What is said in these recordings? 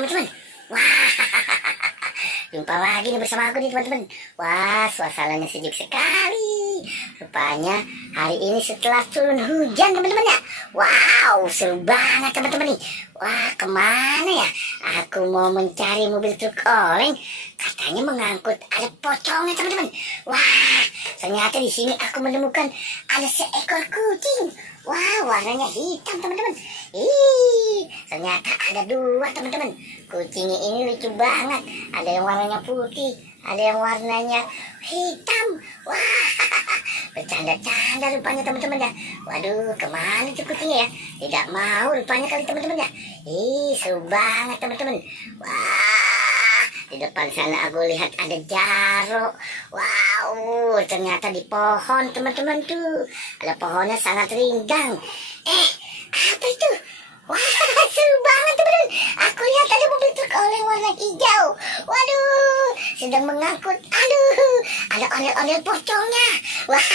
teman-teman. Wah, jumpa lagi nih bersama aku nih teman-teman. Wah, suasananya sejuk sekali. Rupanya hari ini setelah turun hujan teman-teman ya. Wow, seru banget teman-teman nih. Wah, kemana ya? Aku mau mencari mobil truk oleng. Katanya mengangkut ada pocongnya teman-teman. Wah, ternyata di sini aku menemukan ada seekor kucing. Wah, warnanya hitam teman-teman. Ternyata ada dua teman-teman. Kucingnya ini lucu banget. Ada yang warnanya putih, ada yang warnanya hitam. Wah, bercanda-canda rupanya teman-teman ya. Waduh, kemana tuh kucingnya ya? Tidak mau rupanya kali teman-teman ya. Seru banget teman-teman. Wah, di depan sana aku lihat ada jarok. Wow, ternyata di pohon teman-teman tuh. Ada pohonnya sangat rindang. Apa itu? Wah, seru banget teman-teman. Aku lihat ada mobil truk oleng warna hijau. Waduh, sedang mengangkut. Aduh, ada ondel-ondel pocongnya. Wah,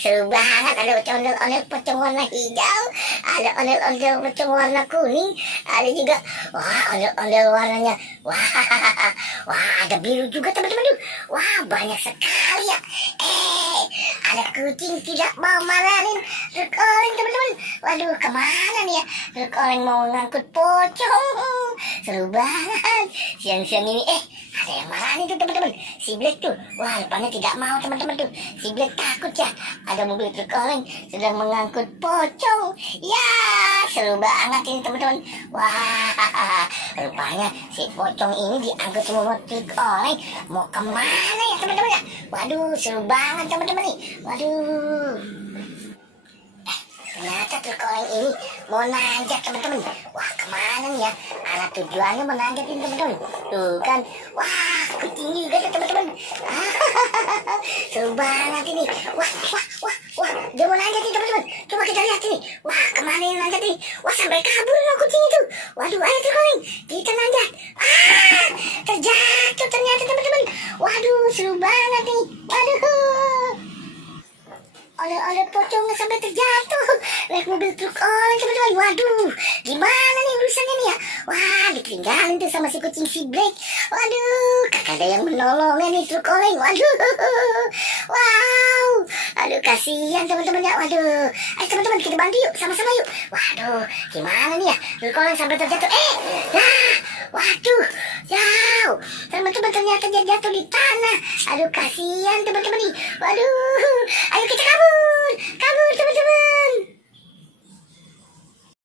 seru banget. Ada ondel-ondel pocong warna hijau, ada ondel-ondel pocong warna kuning, ada juga ondel-ondel warnanya wah ada biru juga teman-teman. Wah, banyak sekali ya. Ada kucing tidak mau marahin truk oleng teman-teman. Waduh, kemana nih ya truk oleng mau ngangkut pocong? Seru banget siang-siang ini. Ada yang marahin tuh teman-teman, si Black tuh. Wah, rupanya tidak mau teman-teman tuh. Si Black takut ya, ada mobil truk oleng sedang mengangkut pocong. Ya, seru banget ini teman-teman. Wah, rupanya si pocong ini diangkut sama truk oleng. Mau kemana ya teman-teman ya? Waduh, seru banget teman-teman nih. Waduh, ternyata truk oleng ini mau nanjak teman-teman. Wah, kemana nih ya? Arah tujuannya menanjak ini teman-teman. Tuh kan, wah kucing juga tuh teman-teman. Seru banget ini. Wah, dia mau nanjak nih teman-teman. Coba kita lihat ini. Wah, kemana yang nanjak nih? Wah, sampai kabur loh kucing itu. Waduh, ayo truk oleng, kita nanjak. Terjatuh ternyata teman-teman. Waduh, seru banget nih. Waduh, oleh pocongnya sampai terjatuh naik mobil truk oleng teman-teman. Waduh, gimana nih urusannya nih ya? Wah, ditinggalin tuh sama si kucing si Black. Waduh, kagak ada yang menolongnya nih truk oleng. Waduh, wow, aduh kasihan teman-teman ya. Waduh, ayo teman-teman kita bantu yuk, sama-sama yuk. Waduh, gimana nih ya truk oleng sampai terjatuh. Waduh, teman-teman ternyata dia jatuh di tanah. Aduh, kasihan teman-teman nih. Waduh, ayo kita kabur teman-teman.